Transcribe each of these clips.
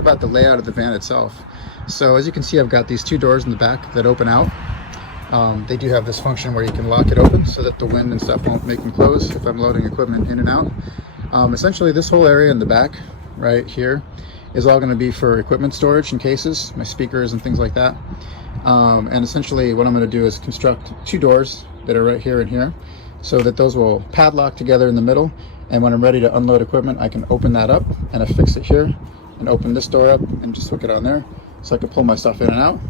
about the layout of the van itself. So as you can see, I've got these two doors in the back that open out. They do have this function where you can lock it open so that the wind and stuff won't make them close if I'm loading equipment in and out. Essentially this whole area in the back right here is all going to be for equipment storage and cases, my speakers and things like that. And essentially what I'm going to do is construct two doors that are right here and here so that those will padlock together in the middle, and when I'm ready to unload equipment I can open that up and affix it here and open this door up and just hook it on there so I can pull my stuff in and out.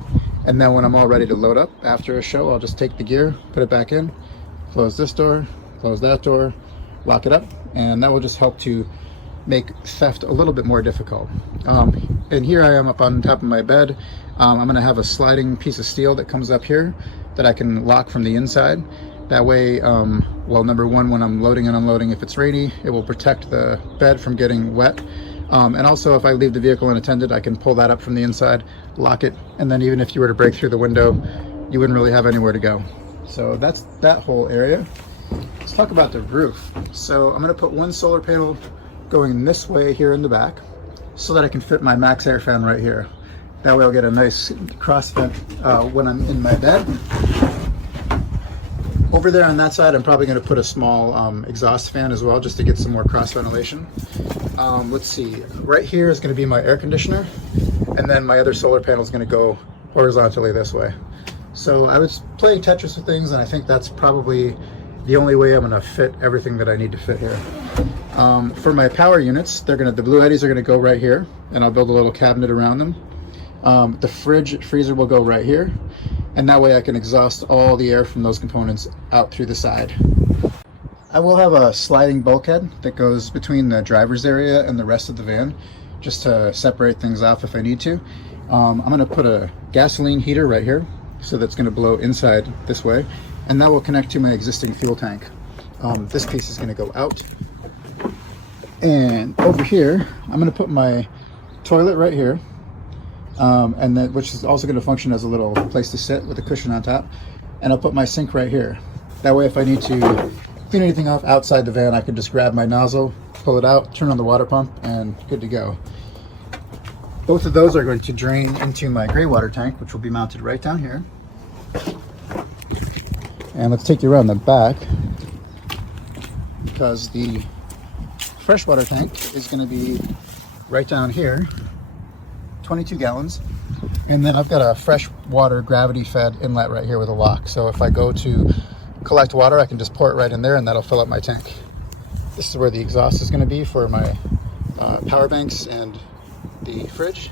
And then when I'm all ready to load up after a show, I'll just take the gear, put it back in, close this door, close that door, lock it up, and that will just help to make theft a little bit more difficult. And here I am up on top of my bed. I'm going to have a sliding piece of steel that comes up here that I can lock from the inside. That way, well, number one, when I'm loading and unloading, if it's rainy, it will protect the bed from getting wet. And also, if I leave the vehicle unattended, I can pull that up from the inside, lock it, and then even if you were to break through the window, you wouldn't really have anywhere to go. So that's that whole area. Let's talk about the roof. So I'm going to put one solar panel going this way here in the back so that I can fit my max air fan right here. That way I'll get a nice cross vent when I'm in my bed. Over there on that side, I'm probably going to put a small exhaust fan as well, just to get some more cross ventilation. Let's see, right here is going to be my air conditioner, and then my other solar panel is going to go horizontally this way. So I was playing Tetris with things, and I think that's probably the only way I'm going to fit everything that I need to fit here. For my power units, the Blue Eddies are going to go right here, and I'll build a little cabinet around them. The freezer will go right here, and that way I can exhaust all the air from those components out through the side. I will have a sliding bulkhead that goes between the driver's area and the rest of the van, just to separate things off if I need to. I'm going to put a gasoline heater right here, so that's going to blow inside this way, and that will connect to my existing fuel tank. This piece is going to go out. And over here, I'm going to put my toilet right here, and then, which is also going to function as a little place to sit with a cushion on top. And I'll put my sink right here. That way if I need to clean anything off outside the van, I can just grab my nozzle, pull it out, turn on the water pump, and good to go. Both of those are going to drain into my gray water tank, which will be mounted right down here. And let's take you around the back, because the freshwater tank is going to be right down here, 22 gallons. And then I've got a freshwater gravity-fed inlet right here with a lock. So if I go to collect water, I can just pour it right in there, and that'll fill up my tank. This is where the exhaust is going to be for my power banks and the fridge.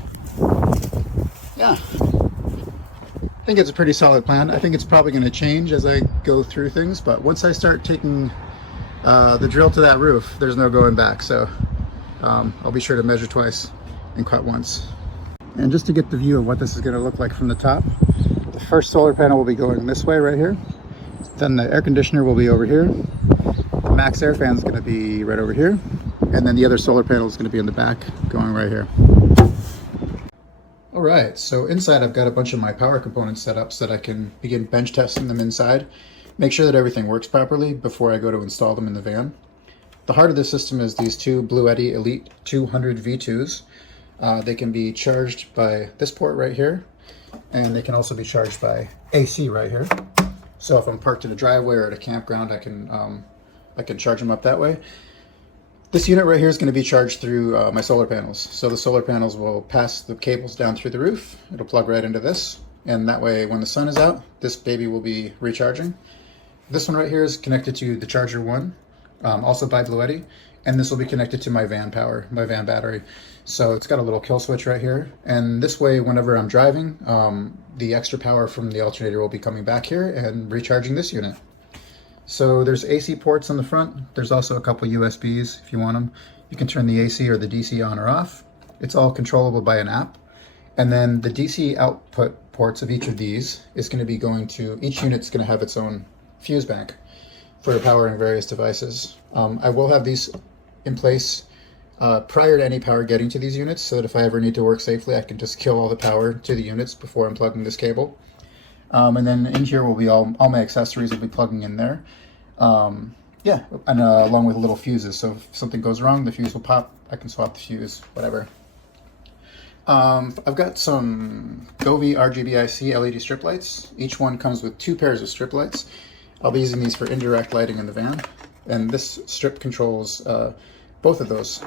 Yeah, I think it's a pretty solid plan. I think it's probably going to change as I go through things, but once I start taking the drill to that roof, there's no going back. So I'll be sure to measure twice and cut once. And just to get the view of what this is going to look like from the top, the first solar panel will be going this way right here. Then the air conditioner will be over here. The max air fan is going to be right over here. And then the other solar panel is going to be in the back, going right here. All right, so inside I've got a bunch of my power components set up so that I can begin bench testing them inside. Make sure that everything works properly before I go to install them in the van. The heart of the system is these two Blue Eddy Elite 200 V2s. They can be charged by this port right here, and they can also be charged by AC right here. So if I'm parked in a driveway or at a campground, I can charge them up that way. This unit right here is going to be charged through my solar panels. So the solar panels will pass the cables down through the roof. It'll plug right into this, and that way when the sun is out, this baby will be recharging. This one right here is connected to the Charger 1, also by Blue Eddy, and this will be connected to my van power, my van battery. So it's got a little kill switch right here, and this way whenever I'm driving, the extra power from the alternator will be coming back here and recharging this unit. So there's AC ports on the front. There's also a couple USBs if you want them. You can turn the AC or the DC on or off. It's all controllable by an app. And then the DC output ports of each of these is going to be going to, each unit's going to have its own fuse bank for powering various devices. I will have these in place prior to any power getting to these units, so that if I ever need to work safely, I can just kill all the power to the units before unplugging this cable. And then in here will be all my accessories will be plugging in there. Yeah, and along with little fuses, so if something goes wrong, the fuse will pop, I can swap the fuse, whatever. I've got some Govee RGBIC LED strip lights. Each one comes with 2 pairs of strip lights. I'll be using these for indirect lighting in the van. And this strip controls both of those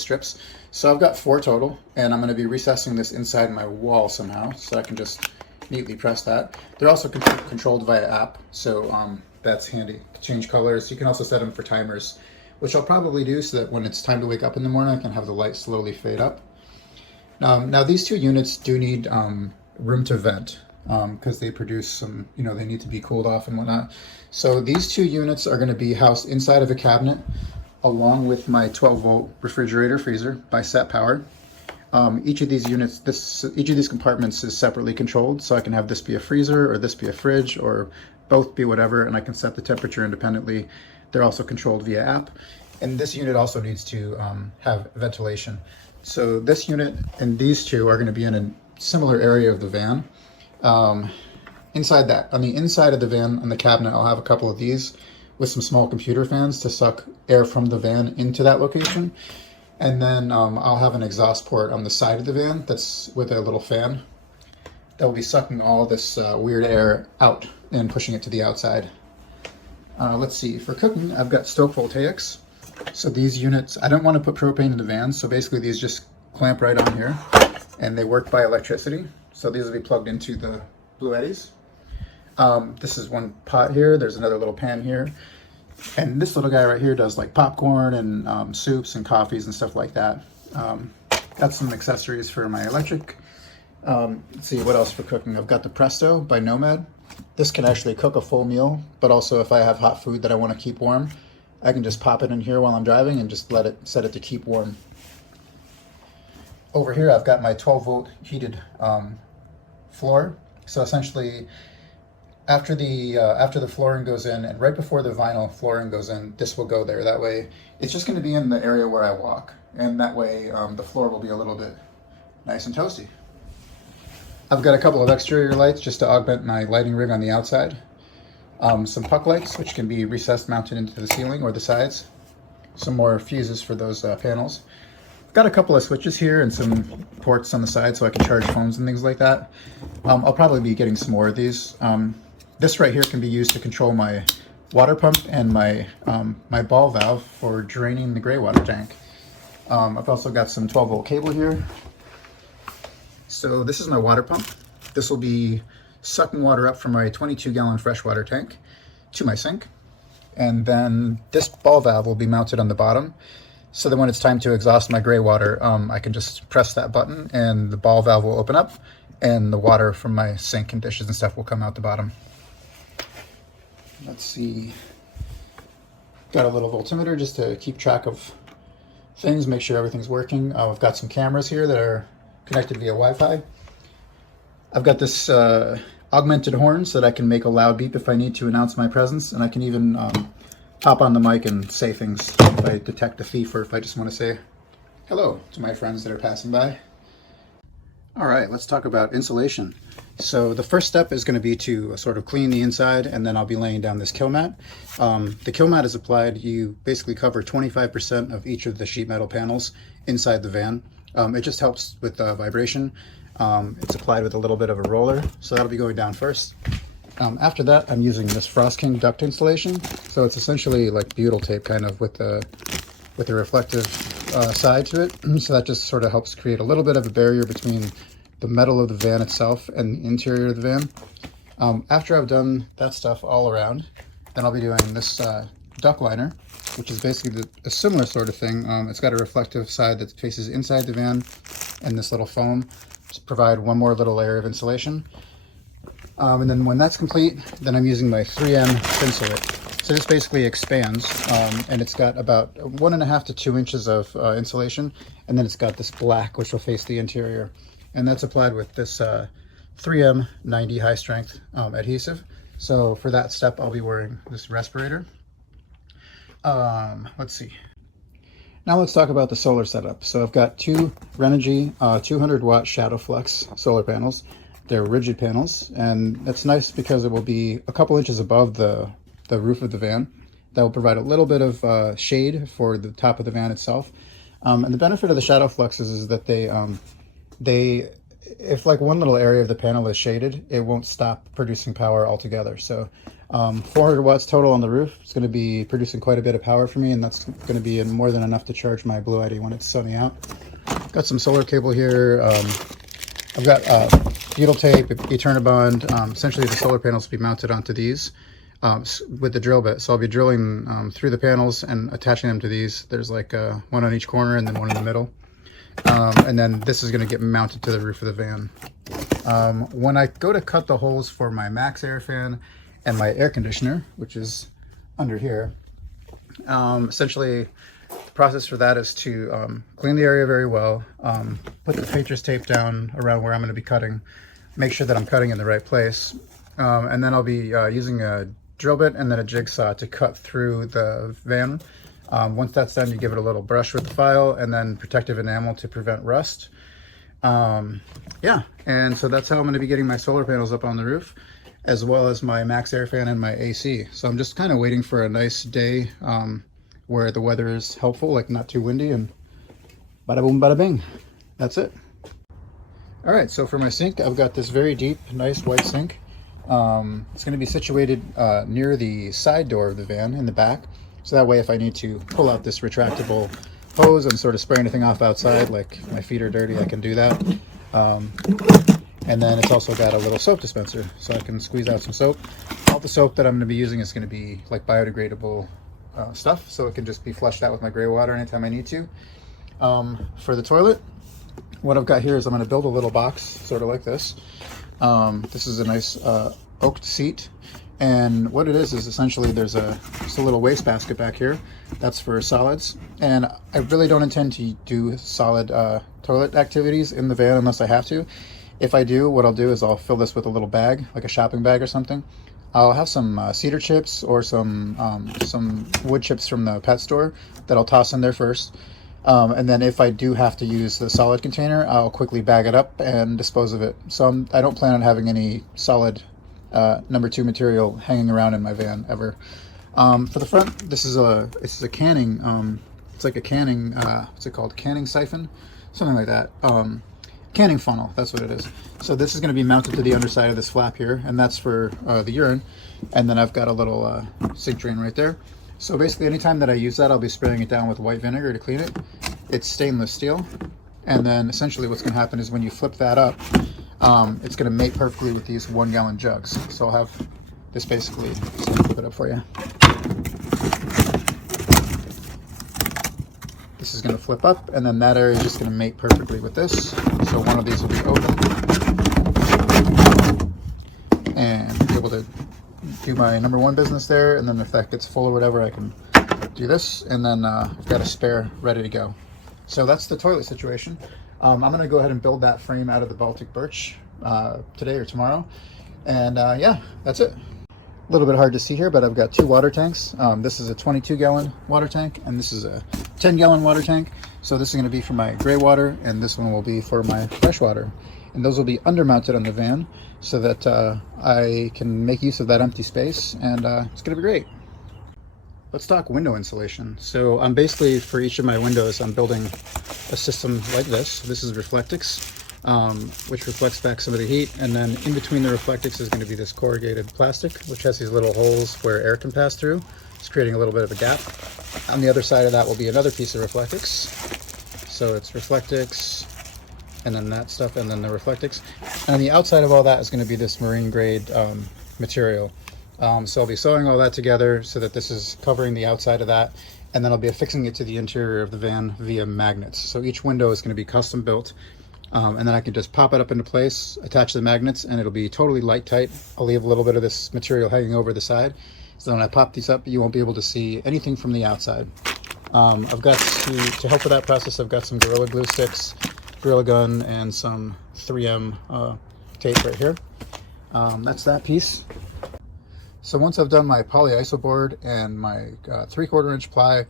strips. So I've got 4 total, and I'm going to be recessing this inside my wall somehow, so I can just neatly press that. They're also controlled via app, so that's handy. Change colors. You can also set them for timers, which I'll probably do so that when it's time to wake up in the morning, I can have the light slowly fade up. Now these 2 units do need room to vent because they produce some, they need to be cooled off and whatnot. So these 2 units are going to be housed inside of a cabinet along with my 12-volt refrigerator freezer by set power. Each of these units, each of these compartments is separately controlled, so I can have this be a freezer or this be a fridge or both be whatever, and I can set the temperature independently. They're also controlled via app. And this unit also needs to have ventilation. So this unit and these 2 are going to be in a similar area of the van. Inside that, on the inside of the van, on the cabinet, I'll have a couple of these with some small computer fans to suck air from the van into that location. And then I'll have an exhaust port on the side of the van that's with a little fan that will be sucking all this weird air out and pushing it to the outside. Let's see, for cooking, I've got stove voltaics. So these units, I don't want to put propane in the van, so basically these just clamp right on here, and they work by electricity. So these will be plugged into the Blue Eddies. This is one pot here, there's another little pan here, and this little guy right here does like popcorn and soups and coffees and stuff like that. Got some accessories for my electric. Let's see, what else for cooking? I've got the Presto by Nomad. This can actually cook a full meal, but also if I have hot food that I want to keep warm, I can just pop it in here while I'm driving and just set it to keep warm. Over here I've got my 12-volt heated floor. So essentially, after the flooring goes in and right before the vinyl flooring goes in, this will go there. That way, it's just going to be in the area where I walk, and that way the floor will be a little bit nice and toasty. I've got a couple of exterior lights just to augment my lighting rig on the outside. Some puck lights, which can be recessed mounted into the ceiling or the sides. Some more fuses for those panels. I've got a couple of switches here and some ports on the side so I can charge phones and things like that. I'll probably be getting some more of these. This right here can be used to control my water pump and my ball valve for draining the gray water tank. I've also got some 12-volt cable here. So this is my water pump. This will be sucking water up from my 22-gallon freshwater tank to my sink. And then this ball valve will be mounted on the bottom, so that when it's time to exhaust my gray water, I can just press that button and the ball valve will open up and the water from my sink and dishes and stuff will come out the bottom. Let's see. Got a little voltmeter just to keep track of things, make sure everything's working. I've got some cameras here that are connected via Wi-Fi. I've got this augmented horn so that I can make a loud beep if I need to announce my presence, and I can even hop on the mic and say things if I detect a thief or if I just want to say hello to my friends that are passing by. All right, let's talk about insulation. So the first step is going to be to sort of clean the inside, and then I'll be laying down this kill mat. The kill mat is applied. You basically cover 25% of each of the sheet metal panels inside the van. It just helps with vibration. It's applied with a little bit of a roller, so that'll be going down first. After that, I'm using this Frost King duct insulation. So it's essentially like butyl tape, kind of with a reflective side to it. So that just sort of helps create a little bit of a barrier between the metal of the van itself and the interior of the van. After I've done that stuff all around, then I'll be doing this duct liner, which is basically a similar sort of thing. It's got a reflective side that faces inside the van, and this little foam to provide one more little layer of insulation. And then when that's complete, then I'm using my 3M Thinsulate. So this basically expands, and it's got about 1.5 to 2 inches of insulation, and then it's got this black which will face the interior, and that's applied with this 3M 90 high strength adhesive. So for that step, I'll be wearing this respirator. Let's see. Now let's talk about the solar setup. So I've got 2 Renogy 200 watt Shadow Flex solar panels. They're rigid panels, and that's nice because it will be a couple inches above the roof of the van. That will provide a little bit of shade for the top of the van itself. And the benefit of the shadow fluxes is that they if like one little area of the panel is shaded, it won't stop producing power altogether. So 400 watts total on the roof. It's going to be producing quite a bit of power for me, and that's going to be more than enough to charge my Blue ID when it's sunny out. Got some solar cable here. I've got butyl tape, Eternabond. Essentially the solar panels will be mounted onto these with the drill bit. So I'll be drilling through the panels and attaching them to these. There's like one on each corner and then one in the middle. And then this is going to get mounted to the roof of the van. When I go to cut the holes for my Max Air fan and my air conditioner, which is under here, essentially the process for that is to clean the area very well, put the painter's tape down around where I'm going to be cutting, make sure that I'm cutting in the right place, and then I'll be using a drill bit and then a jigsaw to cut through the van. Once that's done, you give it a little brush with the file and then protective enamel to prevent rust. Yeah, and so that's how I'm going to be getting my solar panels up on the roof, as well as my Max Air fan and my AC. So I'm just kind of waiting for a nice day where the weather is helpful, like not too windy, and bada boom, bada bing. That's it. All right, so for my sink, I've got this very deep, nice white sink. It's going to be situated near the side door of the van in the back. So that way, if I need to pull out this retractable hose and sort of spray anything off outside, like my feet are dirty, I can do that. And then it's also got a little soap dispenser, so I can squeeze out some soap. All the soap that I'm going to be using is going to be like biodegradable stuff, so it can just be flushed out with my gray water anytime I need to. For the toilet, what I've got here is I'm going to build a little box, sort of like this. This is a nice oaked seat. And what it is essentially there's just a little waste basket back here. That's for solids. And I really don't intend to do solid toilet activities in the van unless I have to. If I do, what I'll do is I'll fill this with a little bag, like a shopping bag or something. I'll have some cedar chips or some wood chips from the pet store that I'll toss in there first. And then if I do have to use the solid container, I'll quickly bag it up and dispose of it. So I don't plan on having any solid number 2 material hanging around in my van ever. For the front, this is a canning, it's like a canning, what's it called? Canning siphon? Something like that. Canning funnel, that's what it is. So this is going to be mounted to the underside of this flap here, and that's for the urine. And then I've got a little sink drain right there. So basically anytime that I use that, I'll be spraying it down with white vinegar to clean it. It's stainless steel. And then essentially what's going to happen is when you flip that up, it's going to mate perfectly with these 1-gallon jugs. So I'll have this basically, just going to flip it up for you. This is going to flip up, and then that area is just going to mate perfectly with this. So one of these will be open, and be able to do my number 1 business there. And then if that gets full or whatever, I can do this, and then I've got a spare ready to go. So that's the toilet situation. I'm going to go ahead and build that frame out of the Baltic birch today or tomorrow. And yeah, that's it. A little bit hard to see here, but I've got 2 water tanks. This is a 22-gallon water tank, and this is a 10-gallon water tank. So this is going to be for my gray water, and this one will be for my fresh water. And those will be undermounted on the van so that I can make use of that empty space, and it's going to be great. Let's talk window insulation. So I'm basically, for each of my windows, I'm building a system like this. This is Reflectix, which reflects back some of the heat. And then in between the Reflectix is going to be this corrugated plastic, which has these little holes where air can pass through. It's creating a little bit of a gap. On the other side of that will be another piece of Reflectix. So it's Reflectix, and then that stuff, and then the Reflectix. And on the outside of all that is going to be this marine grade material. So I'll be sewing all that together so that this is covering the outside of that, and then I'll be affixing it to the interior of the van via magnets. So each window is going to be custom built, and then I can just pop it up into place, attach the magnets, and it'll be totally light tight. I'll leave a little bit of this material hanging over the side, so when I pop these up, you won't be able to see anything from the outside. I've got to help with that process, I've got some Gorilla Glue sticks, Gorilla Gun, and some 3M tape right here. That's that piece. So once I've done my polyiso board and my 3/4 inch ply,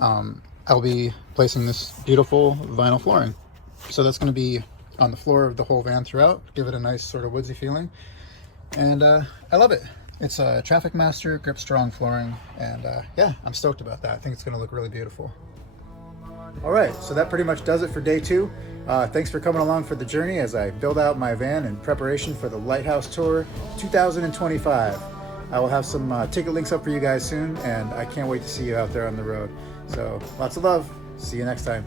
I'll be placing this beautiful vinyl flooring. So that's going to be on the floor of the whole van throughout, give it a nice sort of woodsy feeling. And I love it. It's a Traffic Master grip strong flooring, and yeah, I'm stoked about that. I think it's going to look really beautiful. All right, so that pretty much does it for day 2. Thanks for coming along for the journey as I build out my van in preparation for the Lighthouse Tour 2025. I will have some ticket links up for you guys soon, and I can't wait to see you out there on the road. So lots of love. See you next time.